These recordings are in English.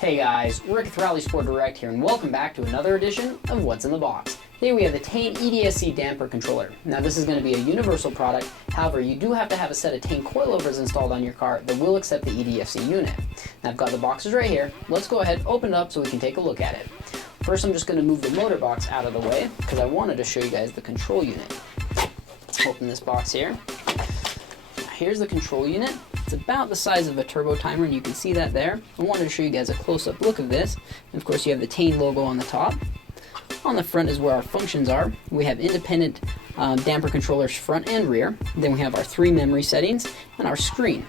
Hey guys, Rick with Rallysport Direct here, and welcome back to another edition of What's in the Box. Today we have the Tein EDFC damper controller. Now this is going to be a universal product, however you do have to have a set of Tein Coilovers installed on your car that will accept the EDFC unit. Now I've got the boxes right here. Let's go ahead, open it up so we can take a look at it. First I'm just going to move the motor box out of the way because I wanted to show you guys the control unit. Open this box here. Now, here's the control unit. It's about the size of a turbo timer, and you can see that there. I wanted to show you guys a close-up look of this. And of course you have the Tein logo on the top. On the front is where our functions are. We have independent damper controllers front and rear. Then we have our 3 memory settings and our screen.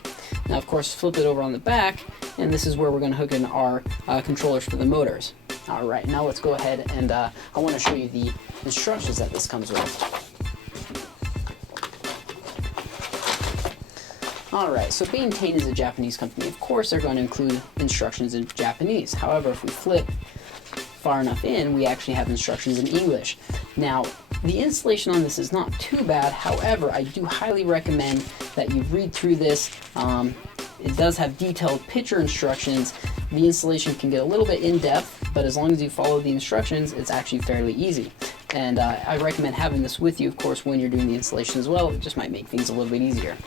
Now of course flip it over on the back, and this is where we're going to hook in our controllers for the motors. Alright, now let's go ahead and I want to show you the instructions that this comes with. Alright, so being Tein is a Japanese company, of course they're going to include instructions in Japanese. However, if we flip far enough in, we actually have instructions in English. Now, the installation on this is not too bad. However, I do highly recommend that you read through this. It does have detailed picture instructions. The installation can get a little bit in-depth, but as long as you follow the instructions, it's actually fairly easy. And I recommend having this with you, of course, when you're doing the installation as well. It just might make things a little bit easier.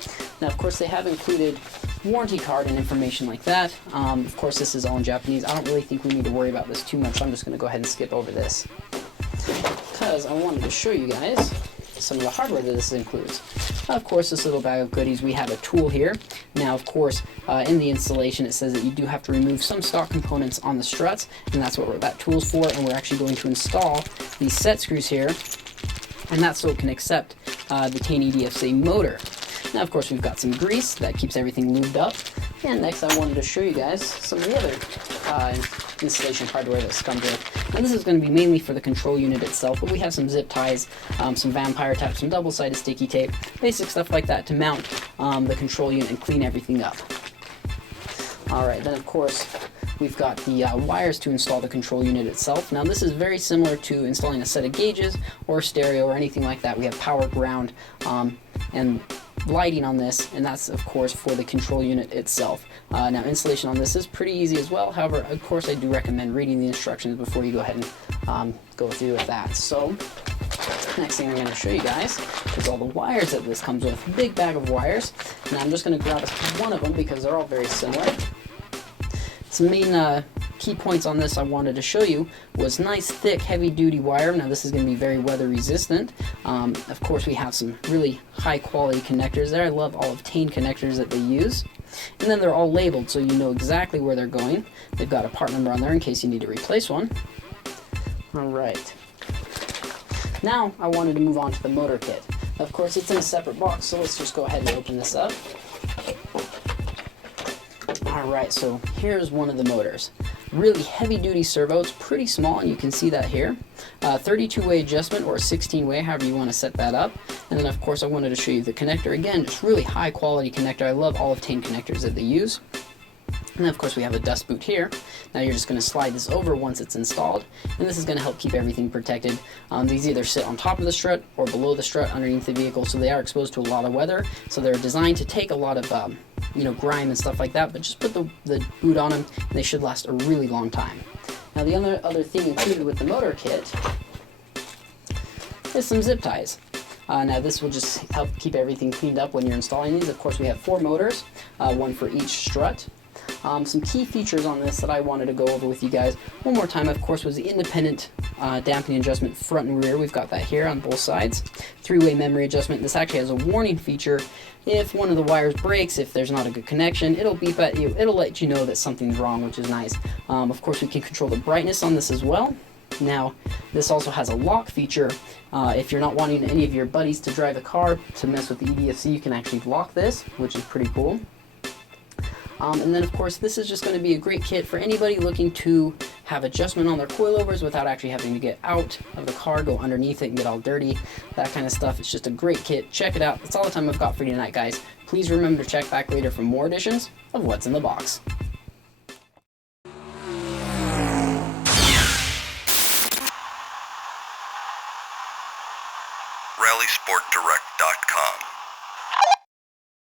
Now, of course, they have included warranty card and information like that. Of course, this is all in Japanese. I don't really think we need to worry about this too much. I'm just going to go ahead and skip over this because I wanted to show you guys some of the hardware that this includes. Of course, this little bag of goodies, we have a tool here. Now, of course, in the installation, it says that you do have to remove some stock components on the struts, and that's what that tool's for. And we're actually going to install these set screws here, and that's so it can accept the Tein EDFC motor. Now, of course, we've got some grease that keeps everything lubed up. And next, I wanted to show you guys some of the other installation hardware that's comes with. And this is going to be mainly for the control unit itself, but we have some zip ties, some vampire tape, some double-sided sticky tape, basic stuff like that to mount the control unit and clean everything up. Alright, then of course, we've got the wires to install the control unit itself. Now this is very similar to installing a set of gauges or stereo or anything like that. We have power, ground, and lighting on this, and that's of course for the control unit itself. Now installation on this is pretty easy as well. However, of course I do recommend reading the instructions before you go ahead and go through with that. So next thing I'm going to show you guys is all the wires that this comes with. A big bag of wires. Now I'm just going to grab one of them because they're all very similar. Some main key points on this I wanted to show you was nice, thick, heavy-duty wire. Now this is going to be very weather resistant. Of course, we have some really high-quality connectors there. I love all of Tein connectors that they use. And then they're all labeled, so you know exactly where they're going. They've got a part number on there in case you need to replace one. Alright. Now, I wanted to move on to the motor kit. Of course, it's in a separate box, so let's just go ahead and open this up. Alright, so here's one of the motors. Really heavy-duty servo. It's pretty small, and you can see that here. 32-way adjustment or 16-way, however you want to set that up. And then, of course, I wanted to show you the connector. Again, just really high-quality connector. I love all of Tein connectors that they use. And then, of course, we have a dust boot here. Now you're just going to slide this over once it's installed, and this is going to help keep everything protected. These either sit on top of the strut or below the strut underneath the vehicle, so they are exposed to a lot of weather. So they're designed to take a lot of grime and stuff like that, but just put the boot on them, and they should last a really long time. Now the other thing included with the motor kit is some zip ties. Now this will just help keep everything cleaned up when you're installing these. Of course, we have 4 motors, one for each strut. Some key features on this that I wanted to go over with you guys one more time, of course, was the independent dampening adjustment front and rear. We've got that here on both sides. 3-way memory adjustment. This actually has a warning feature. If one of the wires breaks, if there's not a good connection, it'll beep at you. It'll let you know that something's wrong, which is nice. Of course, we can control the brightness on this as well. Now, this also has a lock feature. If you're not wanting any of your buddies to drive the car to mess with the EDFC, you can actually lock this, which is pretty cool. And then, of course, this is just going to be a great kit for anybody looking to have adjustment on their coilovers without actually having to get out of the car, go underneath it and get all dirty, that kind of stuff. It's just a great kit. Check it out. That's all the time I've got for you tonight, guys. Please remember to check back later for more editions of What's in the Box. Rallysportdirect.com